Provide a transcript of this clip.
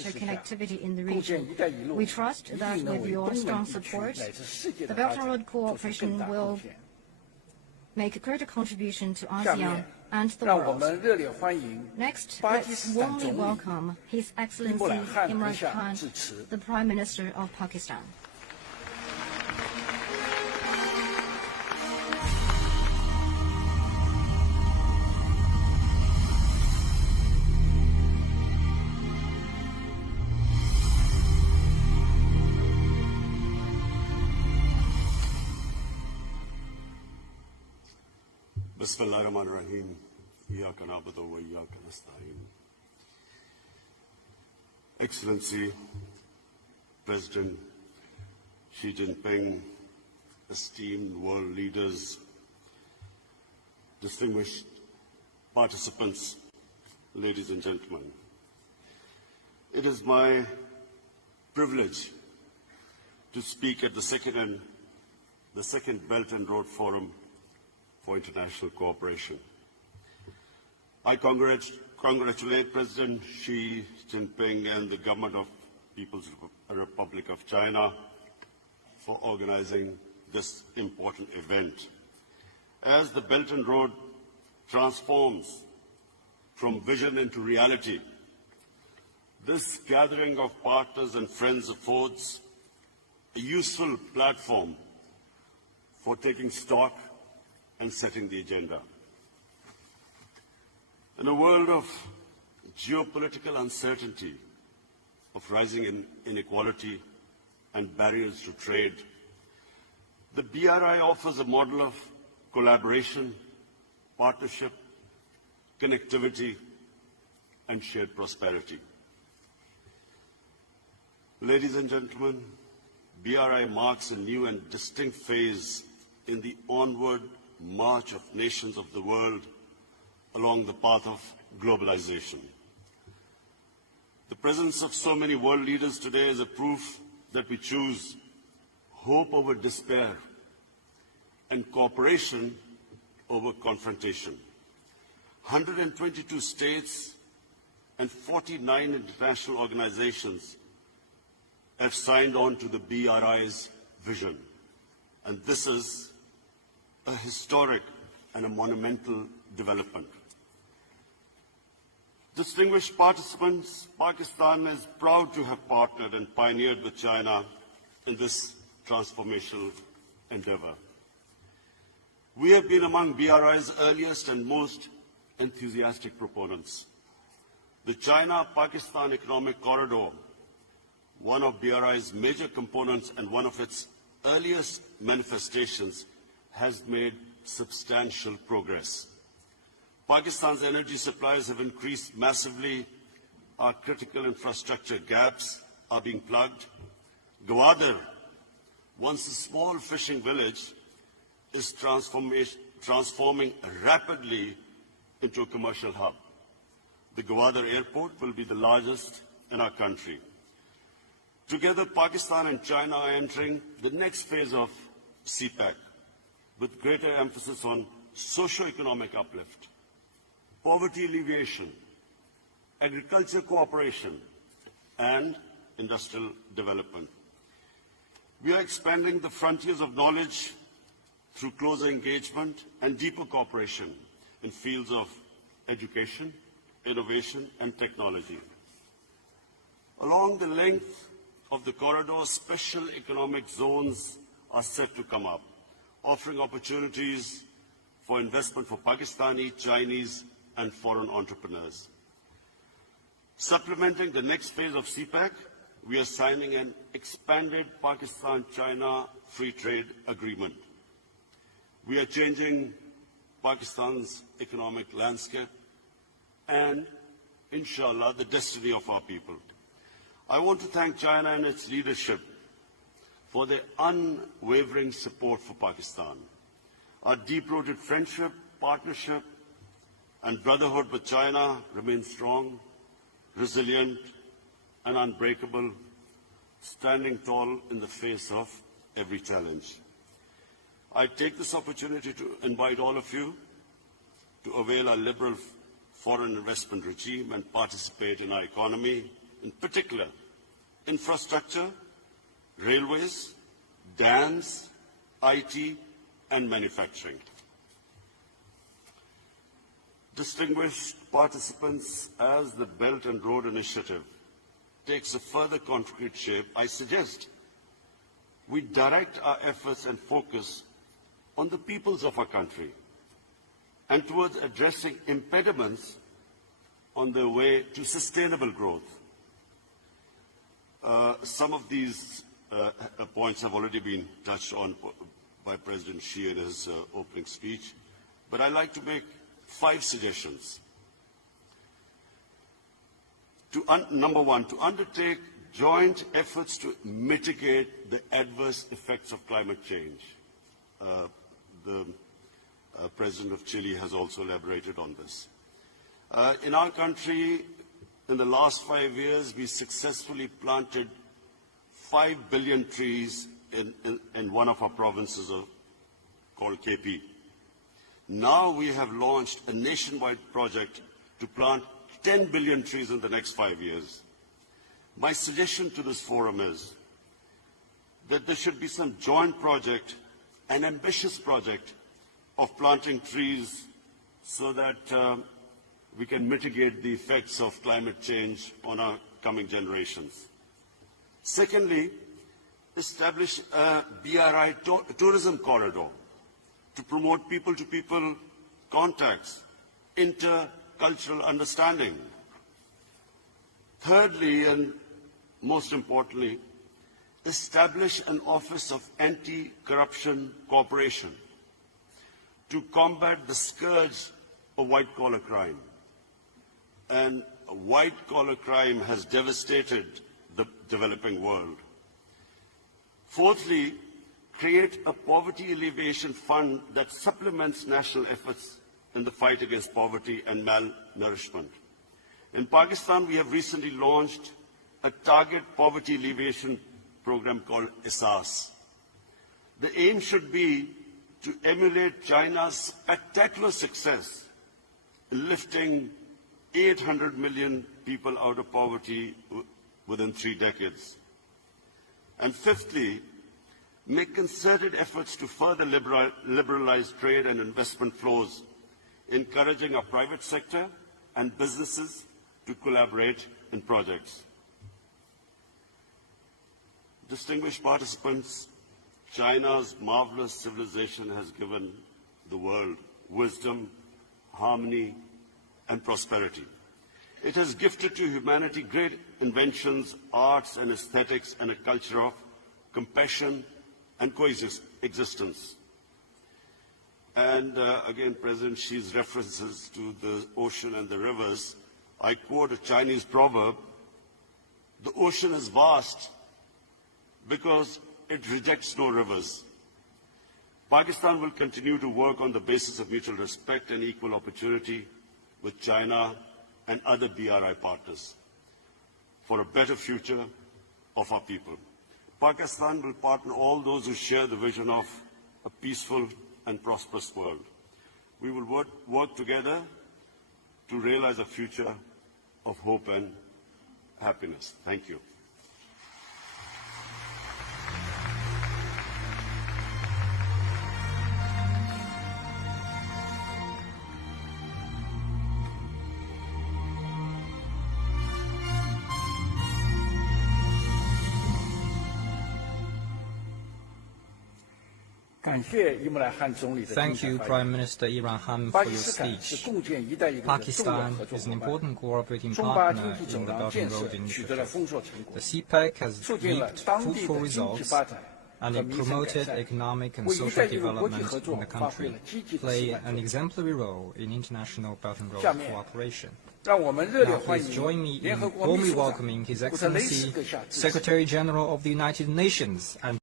connectivity in the region. We trust that with your strong support, the Belt and Road cooperation will make a greater contribution to ASEAN and the world. Next, let's warmly welcome His Excellency Imran Khan, the Prime Minister of Pakistan. Bismillahirrahmanirrahim. Iyyaka na'budu wa iyyaka nasta'in. Excellency, President Xi Jinping, esteemed world leaders, distinguished participants, ladies and gentlemen. It is my privilege to speak at the second Belt and Road Forum for International Cooperation. I congratulate President Xi Jinping and the government of People's Republic of China for organizing this important event. As the Belt and Road transforms from vision into reality, this gathering of partners and friends affords a useful platform for taking stock and setting the agenda. In a world of geopolitical uncertainty, of rising inequality and barriers to trade, the BRI offers a model of collaboration, partnership, connectivity, and shared prosperity. Ladies and gentlemen, BRI marks a new and distinct phase in the onward march of nations of the world along the path of globalization. The presence of so many world leaders today is a proof that we choose hope over despair and cooperation over confrontation. 122 states and 49 international organizations have signed on to the BRI's vision, and this is a historic and a monumental development. Distinguished participants, Pakistan is proud to have partnered and pioneered with China in this transformational endeavor. We have been among BRI's earliest and most enthusiastic proponents. The China-Pakistan Economic Corridor, one of BRI's major components and one of its earliest manifestations, has made substantial progress. Pakistan's energy supplies have increased massively. Our critical infrastructure gaps are being plugged. Gwadar, once a small fishing village, is transforming rapidly into a commercial hub. The Gwadar airport will be the largest in our country. Together, Pakistan and China are entering the next phase of CPEC, with greater emphasis on socio-economic uplift, poverty alleviation, agriculture cooperation, and industrial development. We are expanding the frontiers of knowledge through closer engagement and deeper cooperation in fields of education, innovation, and technology. Along the length of the corridor, special economic zones are set to come up, offering opportunities for investment for Pakistani, Chinese, and foreign entrepreneurs. Supplementing the next phase of CPEC, we are signing an expanded Pakistan-China free trade agreement. We are changing Pakistan's economic landscape and, inshallah, the destiny of our people. I want to thank China and its leadership for their unwavering support for Pakistan. Our deep-rooted friendship, partnership, and brotherhood with China remains strong, resilient, and unbreakable, standing tall in the face of every challenge. I take this opportunity to invite all of you to avail our liberal foreign investment regime and participate in our economy in particular infrastructure, railways, dams, IT, and manufacturing. Distinguished participants, as the Belt and Road Initiative takes a further concrete shape, I suggest we direct our efforts and focus on the peoples of our country and towards addressing impediments on the way to sustainable growth. Some of these points have already been touched on by President Xi in his opening speech, but I'd like to make 5 suggestions. Number 1, to undertake joint efforts to mitigate the adverse effects of climate change. The President of Chile has also elaborated on this. In our country, in the last 5 years, we successfully planted 5 billion trees in one of our provinces called KP. Now we have launched a nationwide project to plant 10 billion trees in the next 5 years. My suggestion to this forum is that there should be some joint project, an ambitious project of planting trees so that we can mitigate the effects of climate change on our coming generations. Secondly, establish a BRI tourism corridor to promote people-to-people contacts, intercultural understanding. Thirdly, and most importantly, establish an Office of Anti-Corruption Cooperation to combat the scourge of white-collar crime. And white-collar crime has devastated the developing world. Fourthly, create a poverty alleviation fund that supplements national efforts in the fight against poverty and malnourishment. In Pakistan, we have recently launched a target poverty alleviation program called ISAS. The aim should be to emulate China's spectacular success in lifting 800 million people out of poverty within 3 decades. And fifthly, make concerted efforts to further liberalize trade and investment flows, encouraging our private sector and businesses to collaborate in projects. Distinguished participants, China's marvelous civilization has given the world wisdom, harmony, and prosperity. It has gifted to humanity great inventions, arts and aesthetics, and a culture of compassion and coexistence. And again, President Xi's references to the ocean and the rivers, I quote a Chinese proverb, "The ocean is vast because it rejects no rivers." Pakistan will continue to work on the basis of mutual respect and equal opportunity with China and other BRI partners for a better future of our people. Pakistan will partner all those who share the vision of a peaceful and prosperous world. We will work together to realize a future of hope and happiness. Thank you. Thank you, Prime Minister Imran Khan, for your speech. Pakistan is an important cooperating partner in the Belt and Road Initiative. The CPEC has reaped fruitful results, and it promoted economic and social development in the country, play an exemplary role in international Belt and Road cooperation. Now please join me in warmly welcoming His Excellency, Secretary General of the United Nations and